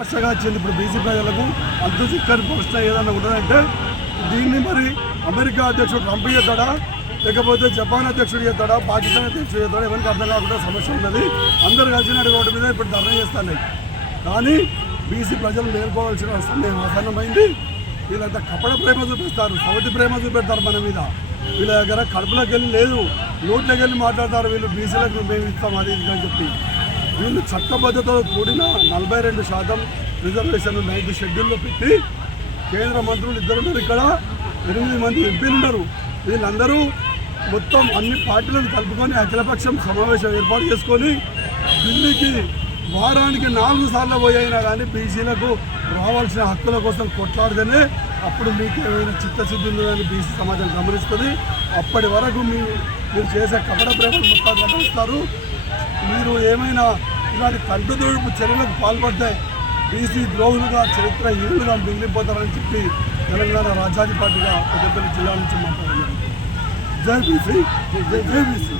సమస్యగా వచ్చింది. ఇప్పుడు బీసీ ప్రజలకు అంత చిక్కని ప్రశ్న ఏదన్నా ఉన్నదంటే దీన్ని మరి అమెరికా అధ్యక్షుడు ట్రంప్ చేస్తాడా, లేకపోతే జపాన్ అధ్యక్షుడు చేస్తాడా, పాకిస్తాన్ అధ్యక్షుడు చేస్తాడా, ఎవరికి అర్థం కాకుండా సమస్య ఉన్నది. అందరు కలిసినట్టు రోడ్డు మీద ఇప్పుడు ధర్నా చేస్తాను. కానీ బీసీ ప్రజలు నేర్చుకోవాల్సిన సమయం ఆసన్నమైంది. వీళ్ళంతా కపడ ప్రేమ చూపిస్తారు, సవతి ప్రేమ చూపెడతారు మన మీద. వీళ్ళ దగ్గర కడుపులోకి వెళ్ళి లేదు, నోట్లోకి వెళ్ళి మాట్లాడతారు. వీళ్ళు బీసీలకు మేము ఇస్తాం అది ఇది అని చెప్పి. వీళ్ళు చట్టబద్ధతతో కూడిన 42% రిజర్వేషన్ 9th షెడ్యూల్లో పెట్టి కేంద్ర మంత్రులు ఇద్దరున్నారు, ఇక్కడ 8 మంది ఎంపీలు ఉన్నారు. వీళ్ళందరూ మొత్తం అన్ని పార్టీలను కలుపుకొని అఖిలపక్షం సమావేశం ఏర్పాటు చేసుకొని ఢిల్లీకి వారానికి 4 సార్లు పోయినా కానీ బీసీలకు రావాల్సిన హక్కుల కోసం కొట్లాడితేనే అప్పుడు మీకు ఏమైనా చిత్తశుద్ధి ఉందని బీసీ సమాజం గమనిస్తుంది. అప్పటి వరకు మీరు చేసే కపట ప్రేమలు మొత్తం గమనిస్తారు. మీరు ఏమైనా ఇలాంటి కంటుదొడుపు చర్యలకు పాల్పడితే బీసీ ద్రోహులుగా చరిత్ర హీరులుగా మిగిలిపోతారని చెప్పి తెలంగాణ రాజ్యాధికారిగా పెద్దపల్లి జిల్లా నుంచి మాట్లాడారు. జై బీసీ, జై బీసీ.